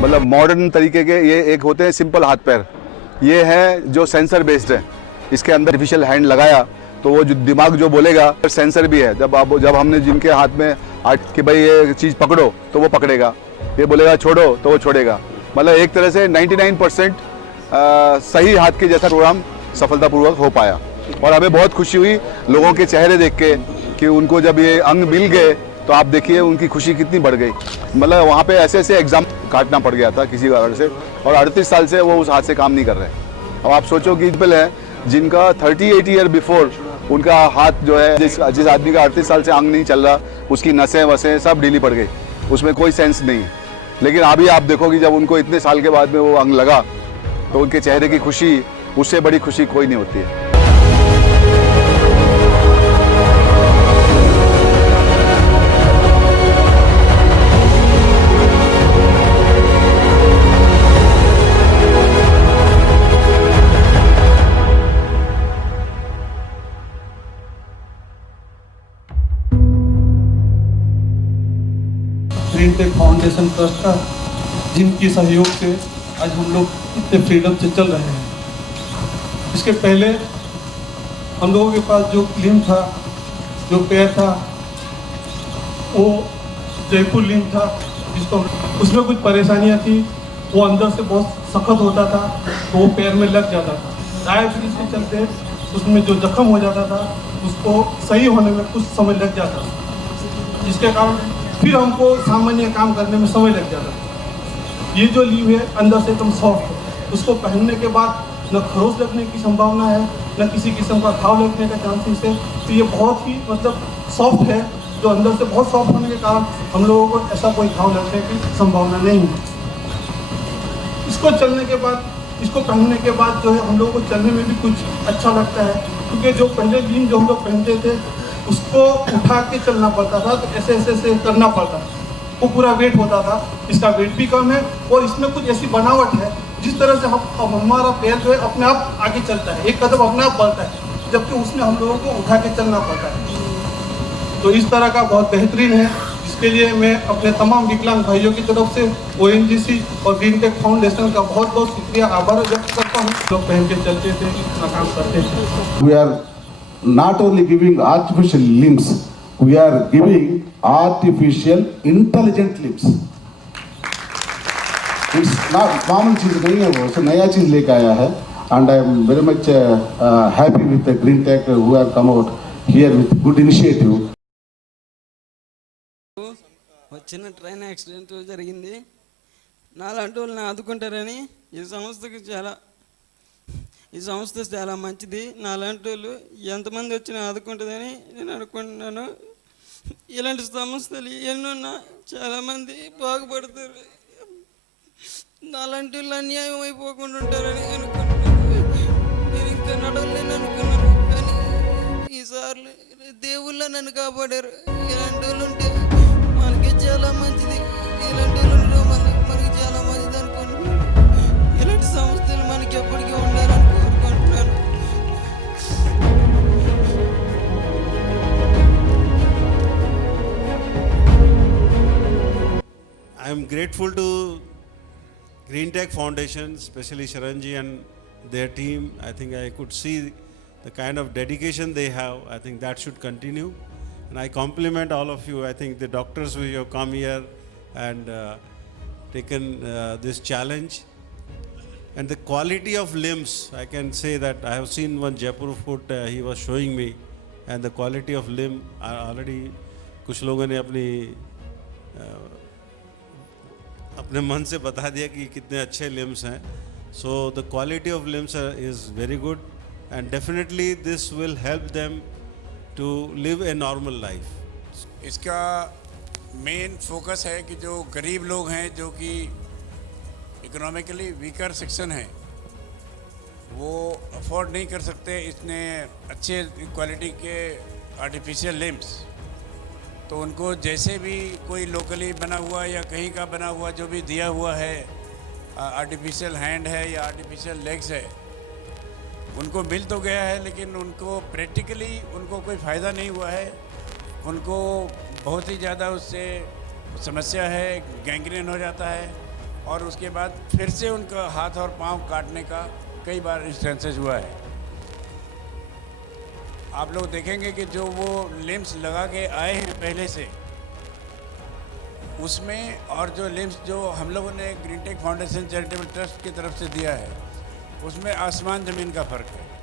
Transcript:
मतलब मॉडर्न तरीके के। ये एक होते हैं सिंपल हाथ पैर, ये है जो सेंसर बेस्ड है। इसके अंदर आर्टिफिशियल हैंड लगाया तो वो जो दिमाग जो बोलेगा, सेंसर भी है। जब हमने जिनके हाथ में कि भाई ये चीज़ पकड़ो तो वो पकड़ेगा, ये बोलेगा छोड़ो तो वो छोड़ेगा। मतलब एक तरह से 99% सही हाथ के जैसा प्रोग्राम सफलतापूर्वक हो पाया। और हमें बहुत खुशी हुई लोगों के चेहरे देख के कि उनको जब ये अंग मिल गए तो आप देखिए उनकी खुशी कितनी बढ़ गई। मतलब वहाँ पे ऐसे ऐसे एग्जाम काटना पड़ गया था किसी कारण से, और 38 साल से वो उस हाथ से काम नहीं कर रहे। अब आप सोचो कि पीपल है जिनका 38 ईयर बिफोर उनका हाथ जो है, जिस आदमी का 38 साल से अंग नहीं चल रहा, उसकी नसें वसें सब ढीली पड़ गई, उसमें कोई सेंस नहीं है। लेकिन अभी आप देखो कि जब उनको इतने साल के बाद में वो अंग लगा तो उनके चेहरे की खुशी, उससे बड़ी खुशी कोई नहीं होती है। ग्रीनटेक फाउंडेशन ट्रस्ट का, जिनकी सहयोग से आज हम लोग इतने फ्रीडम से चल रहे हैं। इसके पहले हम लोगों के पास जो लिम्ब था, जो पैर था, वो जयपुर लिम्ब था, जिसको उसमें कुछ परेशानियां थी। वो अंदर से बहुत सख्त होता था तो वो पैर में लग जाता था। डायबिटीज के चलते उसमें जो जख्म हो जाता था उसको सही होने में कुछ समय लग जाता था, जिसके कारण फिर हमको सामान्य काम करने में समय लग जाता था। ये जो लीव है अंदर से एकदम सॉफ्ट है, उसको पहनने के बाद न खरोच लगने की संभावना है, न किसी किस्म का घाव लगने का चांसेस है। तो ये बहुत ही मतलब सॉफ्ट है, जो अंदर से बहुत सॉफ्ट होने के कारण हम लोगों को ऐसा कोई घाव लगने की संभावना नहीं है। इसको चलने के बाद, इसको पहनने के बाद जो है हम लोगों को चलने में भी कुछ अच्छा लगता है, क्योंकि जो पहले लीव जो हम लोग पहनते थे उसको उठा के चलना पड़ता था, तो ऐसे ऐसे ऐसे करना पड़ता था, वो पूरा वेट होता था। इसका वेट भी कम है और इसमें कुछ ऐसी बनावट है जिस तरह से हमारा पैर जो है अपने आप आगे चलता है, एक कदम अपने आप बढ़ता है, जबकि उसमें हम लोगों को उठा के चलना पड़ता है। तो इस तरह का बहुत बेहतरीन है, जिसके लिए मैं अपने तमाम विकलांग भाइयों की तरफ से ONGC और ग्रीनटेक फाउंडेशन का बहुत बहुत शुक्रिया, आभार व्यक्त करता हूँ। लोग पहन के चलते थे, अपना काम करते थे। We are not only giving artificial limbs, we are giving artificial intelligent limbs. It's not common चीज नहीं है, वो नया चीज लेके आया है। And I am very much happy with the GreenTech who have come out here with good initiative. చిన్న ట్రైన్ యాక్సిడెంట్ జరిగింది. నాలాంటి వాళ్ళని ఆదుకుంటారని ఈ సంస్థ చాలా మంచిది. నాలాంటి వాళ్ళు ఎంతమంది వచ్చినా ఆదుకుంటుందని నేను అనుకుంటున్నాను. ఇలాంటి సంస్థలు ఎన్నున్నా చాలామంది బాగుపడతారు. నాలాంటి వాళ్ళు అన్యాయం అయిపోకుండా ఉంటారని అనుకుంటున్నాను. నేను ఇంకా నడవలేని అనుకున్నాను, కానీ ఈసార్లు దేవుళ్ళ నన్ను కాపాడారు. ఇలాంటి వాళ్ళు ఉంటే మనకి చాలా మంచిది. ఇలాంటి వాళ్ళు మనకి చాలా మంచిది అనుకుంటున్నాను. ఇలాంటి సంస్థలు మనకి ఎప్పటికీ ఉండాలని కోరుకుంటున్నాను. I am grateful to GreenTech Foundation, especially Sharanji and their team. I think I could see the kind of dedication they have. I think that should continue. And I compliment all of you. I think the doctors who have come here and taken this challenge. And the quality of limbs, I can say that I have seen one Jaipur foot, he was showing me, and the quality of limb already कुछ लोगों ने अपने मन से बता दिया कि कितने अच्छे लिम्स हैं. So the quality of limbs is very good, and definitely this will help them to live a normal life. इसका मेन फोकस है कि जो गरीब लोग हैं, जो कि इकोनॉमिकली वीकर सेक्शन है, वो अफोर्ड नहीं कर सकते इतने अच्छे क्वालिटी के आर्टिफिशियल लिम्स, तो उनको जैसे भी कोई लोकली बना हुआ या कहीं का बना हुआ जो भी दिया हुआ है, आर्टिफिशियल हैंड है या आर्टिफिशियल लेग्स है, उनको मिल तो गया है, लेकिन उनको प्रैक्टिकली उनको कोई फ़ायदा नहीं हुआ है. उनको बहुत ही ज़्यादा उससे समस्या है, गैंग्रीन हो जाता है, और उसके बाद फिर से उनका हाथ और पांव काटने का कई बार इंस्टेंसेस हुआ है। आप लोग देखेंगे कि जो वो लिम्स लगा के आए हैं पहले से, उसमें और जो लिम्स जो हम लोगों ने Green Tech Foundation Charitable Trust की तरफ से दिया है, उसमें आसमान ज़मीन का फ़र्क है।